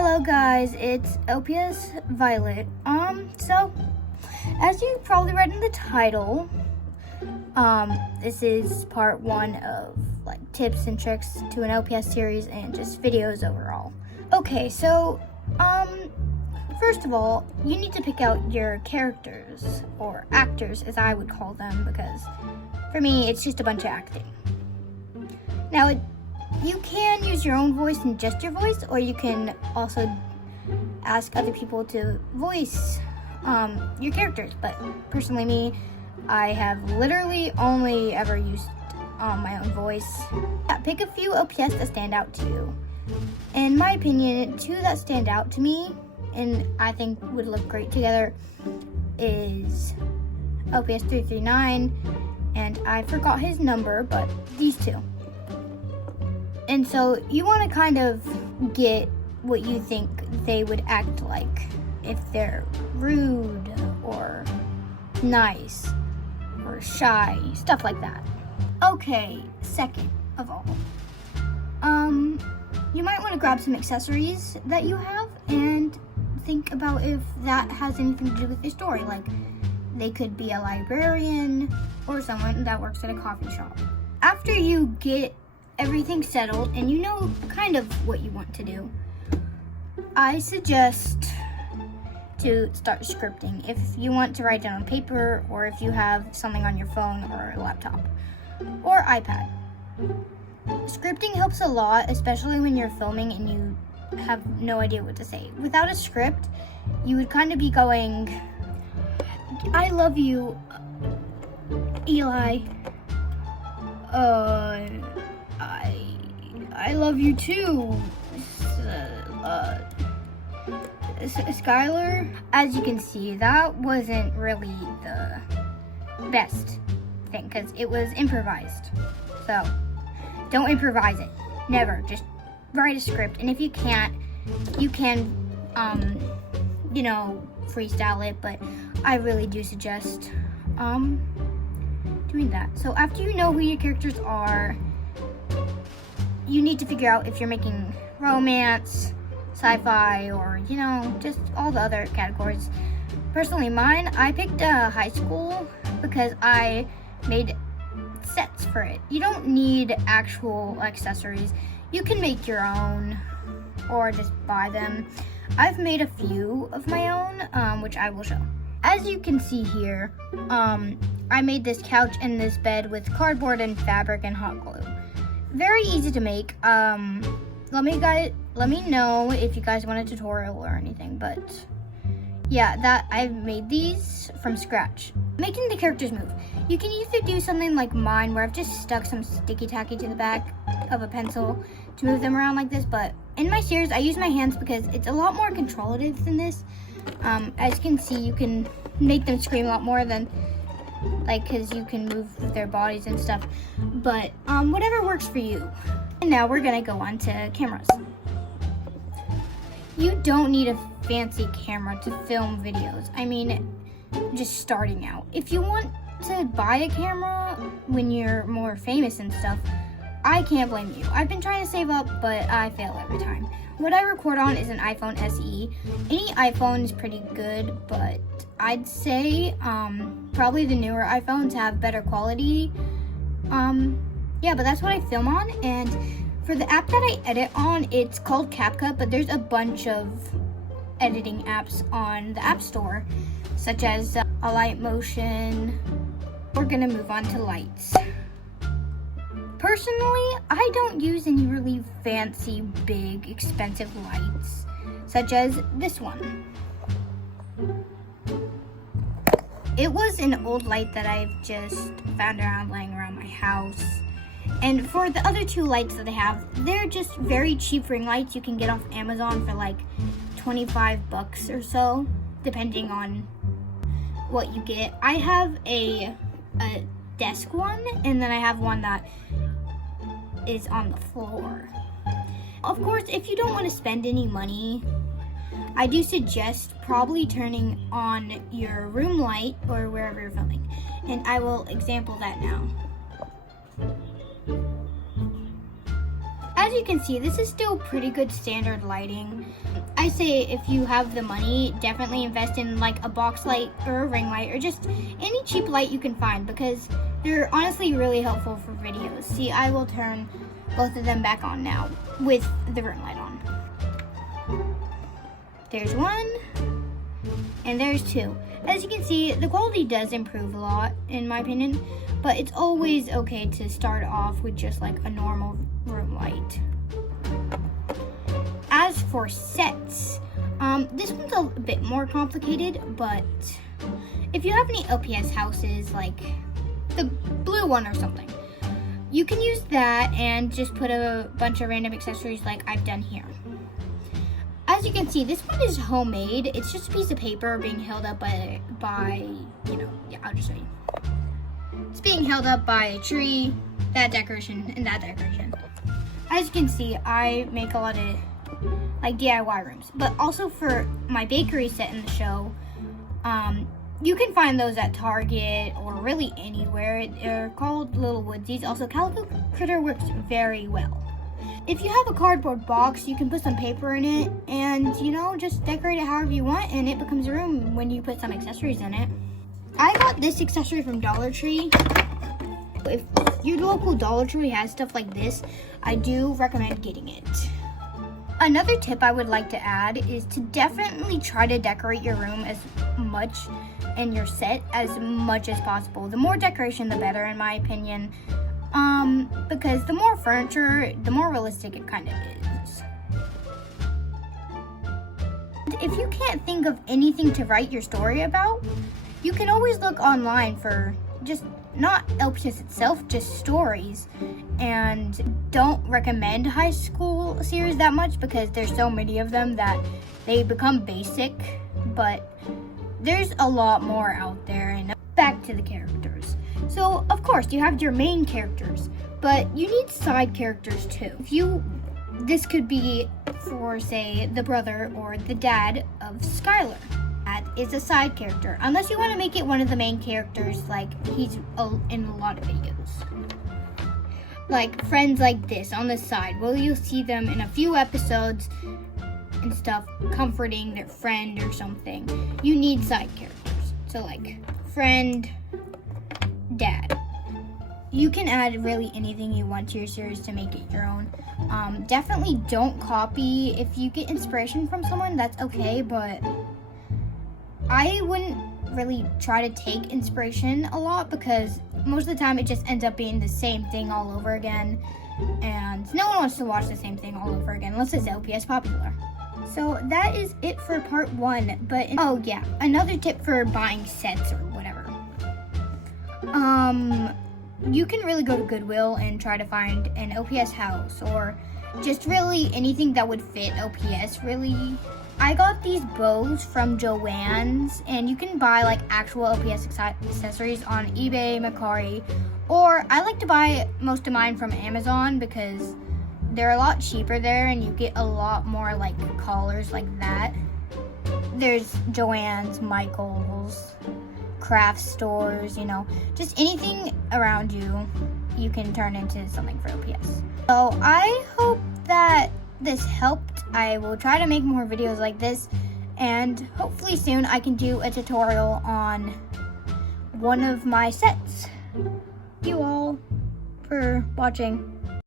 Hello guys, it's OPS Violet. So as you probably read in the title, this is part 1 of like tips and tricks to an OPS series and just videos overall. Okay, so first of all, you need to pick out your characters, or actors as I would call them, because for me it's just a bunch of acting. Now you can use your own voice and just your voice, or you can also ask other people to voice your characters. But personally me, I have literally only ever used my own voice. Yeah, pick a few OPS that stand out to you. In my opinion, 2 that stand out to me and I think would look great together is OPS 339, and I forgot his number, but these 2. And so you want to kind of get what you think they would act like, if they're rude or nice or shy, stuff like that. Okay, second of all, you might want to grab some accessories that you have and think about if that has anything to do with your story. Like, they could be a librarian or someone that works at a coffee shop. After you get everything settled and you know kind of what you want to do, I suggest to start scripting. If you want to write down on paper, or if you have something on your phone or laptop or iPad. Scripting helps a lot, especially when you're filming and you have no idea what to say. Without a script, you would kind of be going, "I love you, Eli. I love you too, Skylar." As you can see, that wasn't really the best thing because it was improvised. So don't improvise it. Never. Just write a script. And if you can't, you can, freestyle it. But I really do suggest doing that. So after you know who your characters are, you need to figure out if you're making romance, sci-fi, or just all the other categories. Personally, mine, I picked high school because I made sets for it. You don't need actual accessories. You can make your own or just buy them. I've made a few of my own, which I will show. As you can see here, I made this couch and this bed with cardboard and fabric and hot glue. Very easy to make. Let me know if you guys want a tutorial or anything, but yeah, I've made these from scratch. Making the characters move. You can either do something like mine, where I've just stuck some sticky tacky to the back of a pencil to move them around like this, but in my series, I use my hands because it's a lot more controllative than this. As you can see, you can make them scream a lot more than, because you can move their bodies and stuff, but whatever works for you. And now we're gonna go on to cameras. You don't need a fancy camera to film videos. I mean, just starting out. If you want to buy a camera when you're more famous and stuff, I can't blame you. I've been trying to save up, but I fail every time. What I record on is an iPhone SE. Any iPhone is pretty good, but I'd say probably the newer iPhones have better quality. Yeah, but that's what I film on. And for the app that I edit on, it's called CapCut, but there's a bunch of editing apps on the App Store, such as Alight Motion. We're gonna move on to lights. Personally, I don't use any really fancy, big, expensive lights, such as this one. It was an old light that I've just found laying around my house. And for the other 2 lights that I have, they're just very cheap ring lights you can get off Amazon for like $25 or so, depending on what you get. I have a desk one, and then I have one that is on the floor. Of course, if you don't want to spend any money, I do suggest probably turning on your room light or wherever you're filming, and I will example that now. as you can see, this is still pretty good standard lighting. I say if you have the money, definitely invest in like a box light or a ring light or just any cheap light you can find, because they're honestly really helpful for videos. See, I will turn both of them back on now with the ring light on. There's one, and there's two. As you can see, the quality does improve a lot in my opinion, but it's always okay to start off with just like a normal room light. As for sets, this one's a bit more complicated, but if you have any LPS houses, like the blue one or something, you can use that and just put a bunch of random accessories like I've done here. As you can see, this one is homemade. It's just a piece of paper being held up by I'll just show you. It's being held up by a tree, that decoration, and that decoration. As you can see, I make a lot of like DIY rooms, but also for my bakery set in the show, you can find those at Target or really anywhere. They're called Little Woodsies. Also, Calico Critter works very well. If you have a cardboard box, you can put some paper in it and, just decorate it however you want, and it becomes a room when you put some accessories in it. I got this accessory from Dollar Tree. If your local Dollar Tree has stuff like this, I do recommend getting it. Another tip I would like to add is to definitely try to decorate your room as much and your set as much as possible. The more decoration, the better, in my opinion. Because the more furniture, the more realistic it kind of is. If you can't think of anything to write your story about, you can always look online for just not LPS itself, just stories. And don't recommend high school series that much because there's so many of them that they become basic, but there's a lot more out there. And back to the characters. So, of course, you have your main characters, but you need side characters too. This could be for, say, the brother or the dad of Skylar. That is a side character, unless you want to make it one of the main characters, like he's in a lot of videos. Like friends like this on the side. Well, you'll see them in a few episodes and stuff, comforting their friend or something. You need side characters. So like friend, dad. You can add really anything you want to your series to make it your own. Definitely don't copy. If you get inspiration from someone, that's okay, but I wouldn't really try to take inspiration a lot because most of the time it just ends up being the same thing all over again, and no one wants to watch the same thing all over again unless it's LPS popular. So that is it for part 1. But oh yeah, another tip for buying sets or whatever. You can really go to Goodwill and try to find an LPS house or just really anything that would fit LPS really. I got these bows from Joann's, and you can buy like actual LPS accessories on eBay, Mercari, or I like to buy most of mine from Amazon because they're a lot cheaper there and you get a lot more like collars like that. There's Joann's, Michael's, craft stores, just anything around you can turn into something for LPS. So I hope that this helped. I will try to make more videos like this, and hopefully soon I can do a tutorial on one of my sets. Thank you all for watching.